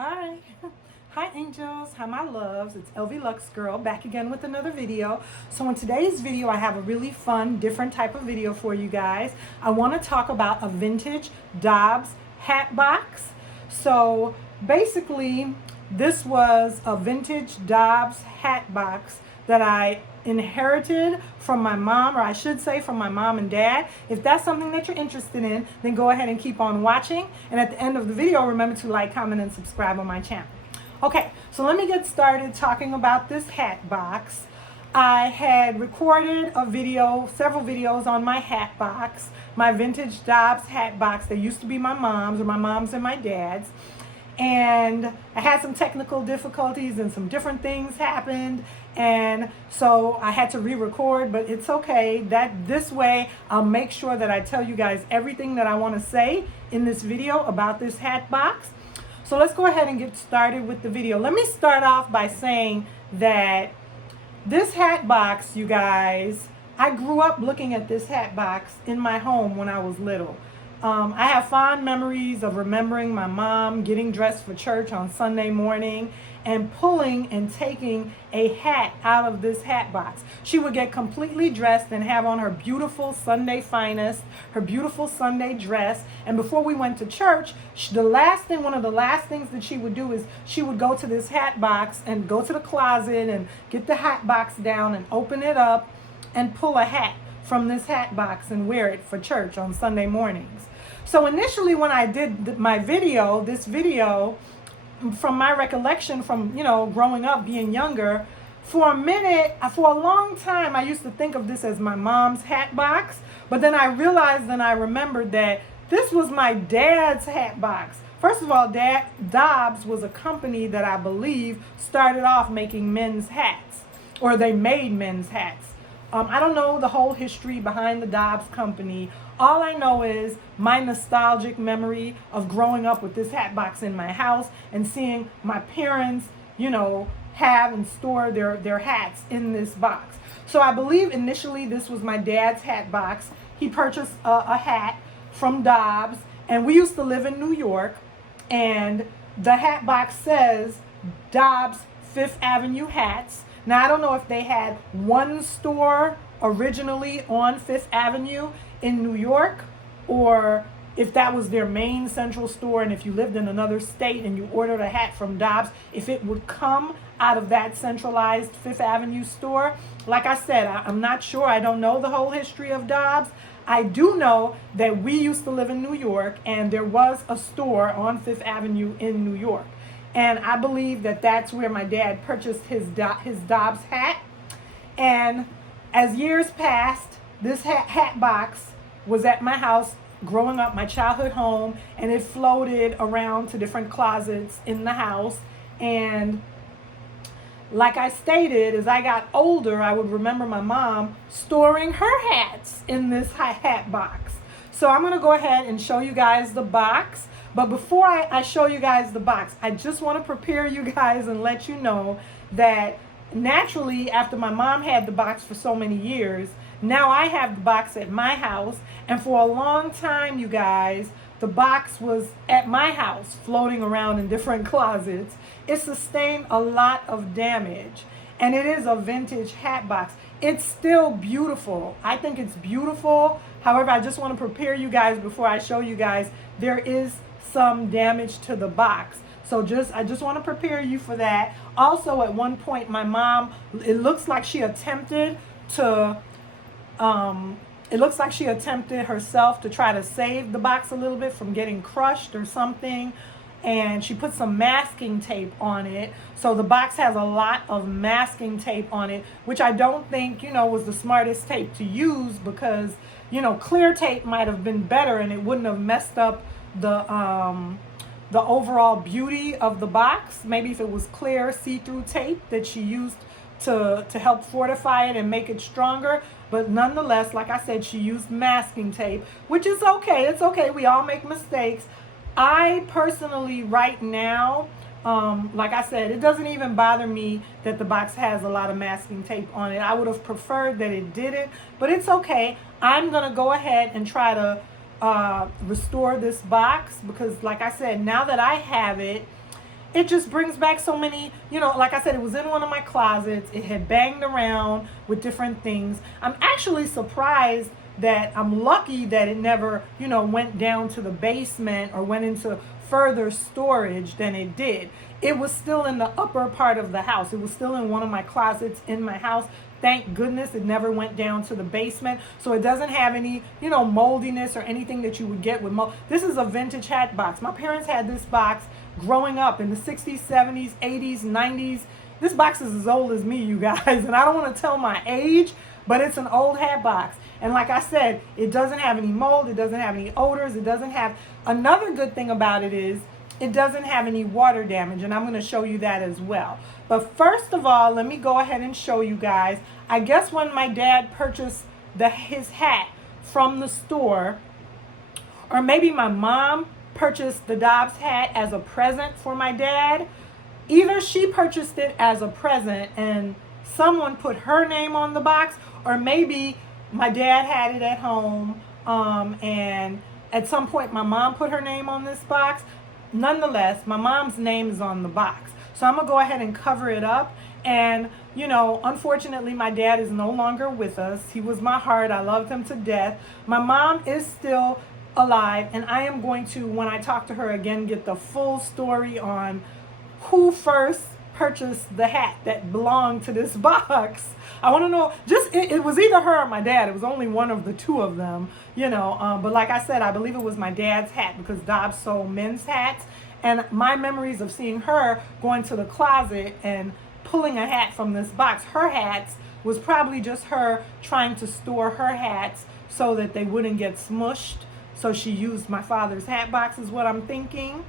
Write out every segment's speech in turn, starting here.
Hi. Hi angels, hi my loves. It's LV Lux Girl back again with another video. So in today's video I have a really fun different type of video for you guys. I want to talk about a vintage Dobbs hat box. So basically this was a vintage Dobbs hat box that I inherited from my mom, or I should say from my mom and dad. If that's something that you're interested in, then go ahead and keep on watching. And at the end of the video, remember to like, comment, and subscribe on my channel. Okay, so let me get started talking about this hat box. I had recorded a video, several videos on my hat box, my vintage Dobbs hat box. They used to be my mom's, or my mom's and my dad's. And I had some technical difficulties and some different things happened, and so I had to re-record, but it's okay. This way I'll make sure that I tell you guys everything that I want to say in this video about this hat box. So let's go ahead and get started with the video. Let me start off by saying that this hat box, you guys, I grew up looking at this hat box in my home when I was little. I have fond memories of remembering my mom getting dressed for church on Sunday morning and pulling and taking a hat out of this hat box. She would get completely dressed and have on her beautiful Sunday finest, her beautiful Sunday dress. And before we went to church, one of the last things that she would do is she would go to this hat box and go to the closet and get the hat box down and open it up and pull a hat from this hat box and wear it for church on Sunday mornings. So initially when I did this video, from my recollection from, growing up, being younger, for a long time, I used to think of this as my mom's hat box. But then I realized and I remembered that this was my dad's hat box. First of all, Dobbs was a company that I believe started off making men's hats, or they made men's hats. I don't know the whole history behind the Dobbs company. All I know is my nostalgic memory of growing up with this hat box in my house and seeing my parents, have and store their hats in this box. So I believe initially this was my dad's hat box. He purchased a hat from Dobbs, and we used to live in New York, and the hat box says Dobbs Fifth Avenue hats. Now, I don't know if they had one store originally on Fifth Avenue in New York, or if that was their main central store, and if you lived in another state and you ordered a hat from Dobbs, if it would come out of that centralized Fifth Avenue store. Like I said, I'm not sure. I don't know the whole history of Dobbs. I do know that we used to live in New York, and there was a store on Fifth Avenue in New York. And I believe that that's where my dad purchased his Dobbs hat. And as years passed, this hat box was at my house growing up, my childhood home, and it floated around to different closets in the house. And like I stated, as I got older, I would remember my mom storing her hats in this hat box. So I'm going to go ahead and show you guys the box. But before I show you guys the box, I just want to prepare you guys and let you know that naturally, after my mom had the box for so many years, now I have the box at my house. And for a long time, you guys, the box was at my house floating around in different closets. It sustained a lot of damage. And it is a vintage hat box. It's still beautiful. I think it's beautiful. However, I just want to prepare you guys before I show you guys there is some damage to the box. So I just want to prepare you for that. Also, at one point, my mom, it looks like she attempted herself to try to save the box a little bit from getting crushed or something. And she put some masking tape on it. So the box has a lot of masking tape on it, which I don't think, was the smartest tape to use, because, clear tape might have been better and it wouldn't have messed up the overall beauty of the box. Maybe if it was clear see-through tape that she used to help fortify it and make it stronger. But nonetheless, like I said, she used masking tape, which is okay. It's okay. We all make mistakes. I personally, right now, like I said, it doesn't even bother me that the box has a lot of masking tape on it. I would have preferred that it didn't, but it's okay. I'm going to go ahead and try to restore this box, because like I said, now that I have it, it just brings back so many, like I said, it was in one of my closets. It had banged around with different things. I'm actually surprised that I'm lucky that it never, went down to the basement or went into further storage than it did. It was still in the upper part of the house. It was still in one of my closets in my house. Thank goodness it never went down to the basement. So it doesn't have any, moldiness or anything that you would get with mold. This is a vintage hat box. My parents had this box growing up in the 60s, 70s, 80s, 90s. This box is as old as me, you guys. And I don't want to tell my age, but it's an old hat box. And like I said, it doesn't have any mold. It doesn't have any odors. It doesn't have, another good thing about it is it doesn't have any water damage. And I'm going to show you that as well. But first of all, let me go ahead and show you guys. I guess when my dad purchased his hat from the store, or maybe my mom purchased the Dobbs hat as a present for my dad. Either she purchased it as a present and someone put her name on the box, or maybe my dad had it at home, and at some point my mom put her name on this box. Nonetheless, my mom's name is on the box. So I'm going to go ahead and cover it up. And, unfortunately, my dad is no longer with us. He was my heart. I loved him to death. My mom is still alive, and I am going to, when I talk to her again, get the full story on who first purchased the hat that belonged to this box. I want to know, it was either her or my dad. It was only one of the two of them, but like I said, I believe it was my dad's hat because Dobbs sold men's hats. And my memories of seeing her going to the closet and pulling a hat from this box, her hats, was probably just her trying to store her hats so that they wouldn't get smushed. So she used my father's hat box is what I'm thinking.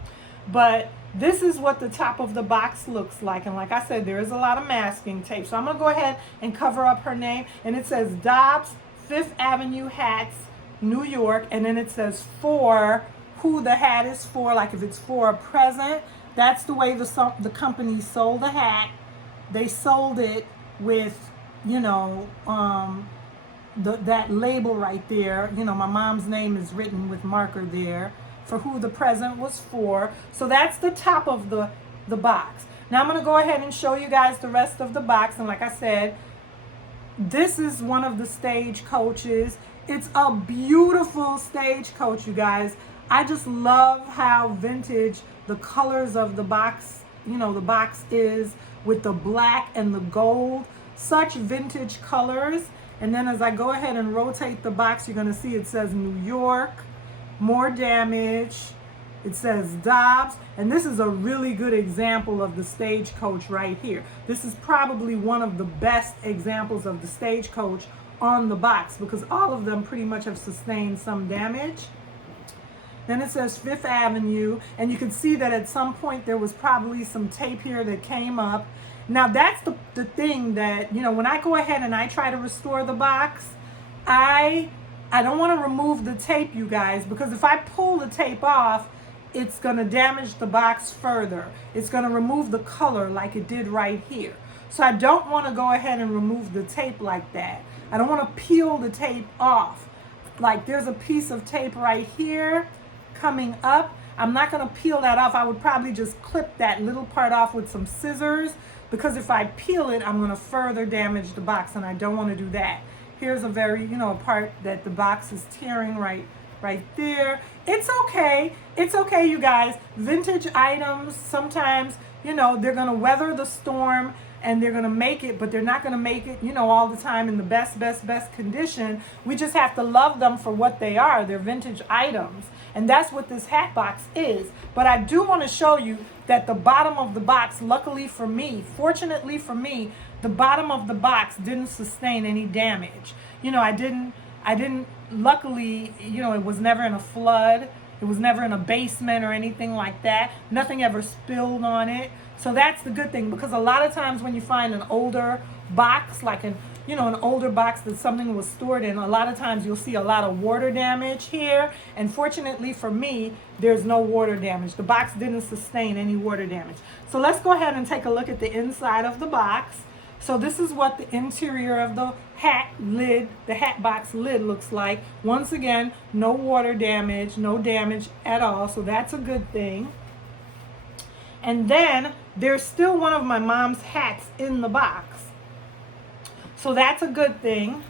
But this is what the top of the box looks like. And like I said, there is a lot of masking tape. So I'm going to go ahead and cover up her name. And it says Dobbs, 5th Avenue Hats, New York. And then it says for who the hat is for. Like if it's for a present, that's the way the company sold the hat. They sold it with, that label right there. My mom's name is written with marker there for who the present was for. So that's the top of the box. Now I'm going to go ahead and show you guys the rest of the box. And like I said, this is one of the stagecoaches. It's a beautiful stagecoach, you guys. I just love how vintage the colors of the box, the box is with the black and the gold. Such vintage colors. And then as I go ahead and rotate the box, you're going to see it says New York, more damage. It says Dobbs. And this is a really good example of the stagecoach right here. This is probably one of the best examples of the stagecoach on the box because all of them pretty much have sustained some damage. Then it says 5th Avenue, and you can see that at some point there was probably some tape here that came up. Now that's the thing that, when I go ahead and I try to restore the box, I don't want to remove the tape, you guys, because if I pull the tape off, it's going to damage the box further. It's going to remove the color like it did right here. So I don't want to go ahead and remove the tape like that. I don't want to peel the tape off. Like there's a piece of tape right here coming up. I'm not going to peel that off. I would probably just clip that little part off with some scissors because if I peel it, I'm going to further damage the box and I don't want to do that. Here's a very, part that the box is tearing right there. It's okay. It's okay, you guys. Vintage items, sometimes, they're going to weather the storm and they're going to make it, but they're not going to make it, all the time in the best condition. We just have to love them for what they are. They're vintage items. And that's what this hat box is. But I do want to show you that the bottom of the box, luckily for me, fortunately for me, the bottom of the box didn't sustain any damage. I didn't, luckily, it was never in a flood. It was never in a basement or anything like that. Nothing ever spilled on it. So that's the good thing, because a lot of times when you find an older box, like an older box that something was stored in, a lot of times you'll see a lot of water damage here. And fortunately for me, there's no water damage. The box didn't sustain any water damage. So let's go ahead and take a look at the inside of the box. So this is what the interior of the hat lid, the hat box lid looks like. Once again, no water damage, no damage at all. So that's a good thing. And then there's still one of my mom's hats in the box. So that's a good thing.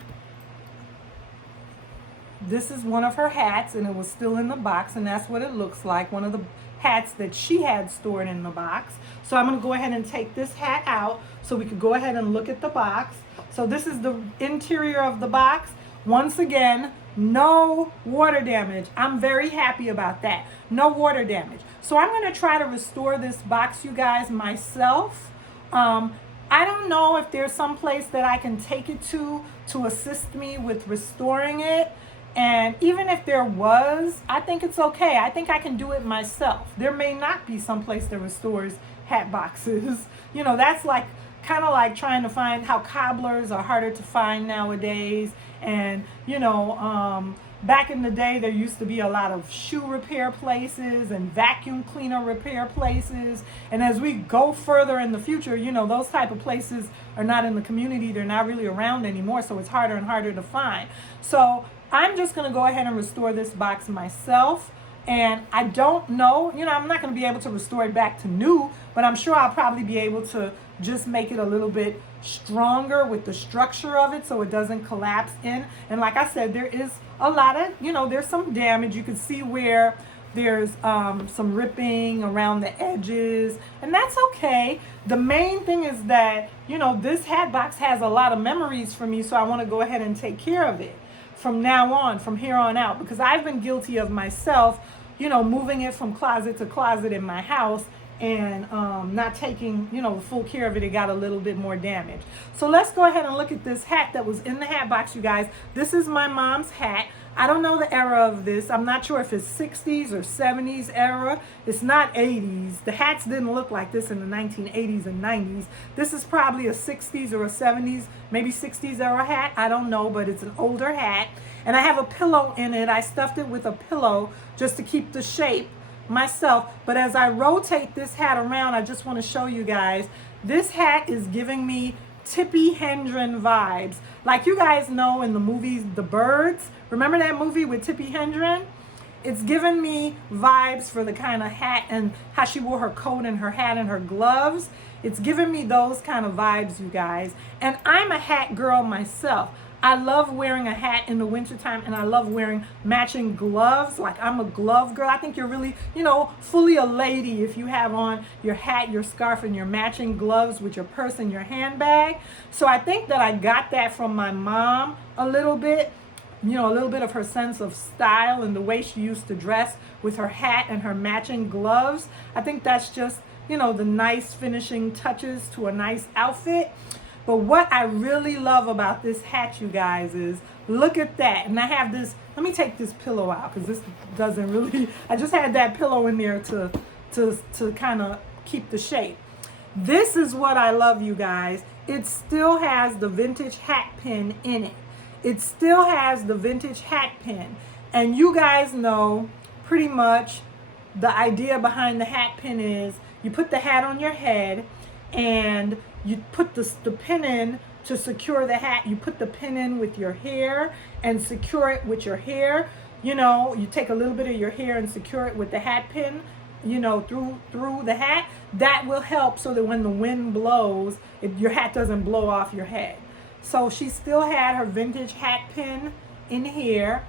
This is one of her hats, and it was still in the box, and that's what it looks like, one of the hats that she had stored in the box. So I'm going to go ahead and take this hat out so we could go ahead and look at the box. So this is the interior of the box. Once again, no water damage. I'm very happy about that. No water damage. So I'm going to try to restore this box, you guys, myself. I don't know if there's some place that I can take it to assist me with restoring it. And even if there was, I think it's okay. I think I can do it myself. There may not be some place that restores hat boxes. You know, that's like kind of like trying to find how cobblers are harder to find nowadays. And, you know, back in the day, there used to be a lot of shoe repair places and vacuum cleaner repair places. And as we go further in the future, you know, those type of places are not in the community. They're not really around anymore. So it's harder and harder to find. So I'm just going to go ahead and restore this box myself. And I don't know, you know, I'm not going to be able to restore it back to new, but I'm sure I'll probably be able to just make it a little bit stronger with the structure of it so it doesn't collapse in. And like I said, there is a lot of, you know, there's some damage. You can see where there's some ripping around the edges, and that's okay. The main thing is that, you know, this hat box has a lot of memories for me, so I want to go ahead and take care of it from now on, from here on out, because I've been guilty of myself, you know, moving it from closet to closet in my house and not taking, you know, full care of it. It got a little bit more damage. So let's go ahead and look at this hat that was in the hat box, you guys. This is my mom's hat. I don't know the era of this. I'm not sure if it's 60s or 70s era. It's not 80s. The hats didn't look like this in the 1980s and 90s. This is probably a 60s or a 70s, maybe 60s era hat. I don't know, but it's an older hat. And I have a pillow in it. I stuffed it with a pillow just to keep the shape myself. But as I rotate this hat around, I just want to show you guys, this hat is giving me Tippi Hedren vibes. Like you guys know in the movies The Birds, remember that movie with Tippi Hedren? It's given me vibes for the kind of hat and how she wore her coat and her hat and her gloves. It's given me those kind of vibes, you guys. And I'm a hat girl myself. I love wearing a hat in the wintertime, and I love wearing matching gloves. Like, I'm a glove girl. I think you're really, you know, fully a lady if you have on your hat, your scarf, and your matching gloves with your purse and your handbag. So I think that I got that from my mom a little bit. You know, a little bit of her sense of style and the way she used to dress with her hat and her matching gloves. I think that's just, you know, the nice finishing touches to a nice outfit. But what I really love about this hat, you guys, is look at that. And I have this, let me take this pillow out because this doesn't really, I just had that pillow in there to kind of keep the shape. This is what I love, you guys. It still has the vintage hat pin in it. It still has the vintage hat pin. And you guys know pretty much the idea behind the hat pin is you put the hat on your head and you put the pin in to secure the hat. You put the pin in with your hair and secure it with your hair. You know, you take a little bit of your hair and secure it with the hat pin, you know, through the hat. That will help so that when the wind blows, your hat doesn't blow off your head. So she still had her vintage hat pin in here.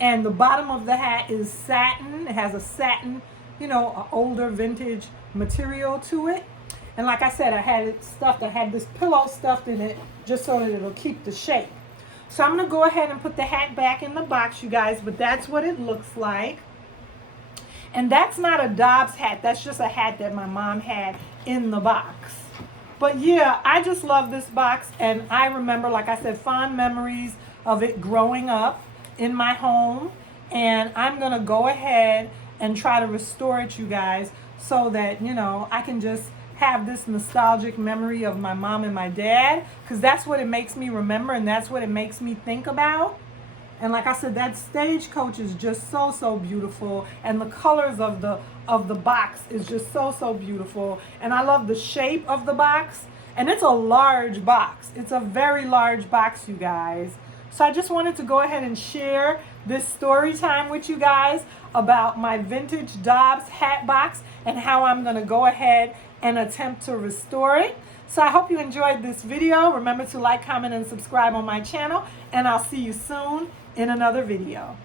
And the bottom of the hat is satin. It has a satin, you know, an older vintage material to it. And like I said, I had it stuffed. I had this pillow stuffed in it just so that it'll keep the shape. So I'm going to go ahead and put the hat back in the box, you guys. But that's what it looks like. And that's not a Dobbs hat. That's just a hat that my mom had in the box. But yeah, I just love this box. And I remember, like I said, fond memories of it growing up in my home. And I'm going to go ahead and try to restore it, you guys, so that, you know, I can just have this nostalgic memory of my mom and my dad, because that's what it makes me remember and that's what it makes me think about. And like I said, that stagecoach is just so beautiful, and the colors of the box is just so beautiful. And I love the shape of the box, and it's a large box. It's a very large box, you guys. So I just wanted to go ahead and share this story time with you guys about my vintage Dobbs hat box. and how I'm going to go ahead and attempt to restore it. So I hope you enjoyed this video. Remember to like, comment, and subscribe on my channel, and I'll see you soon in another video.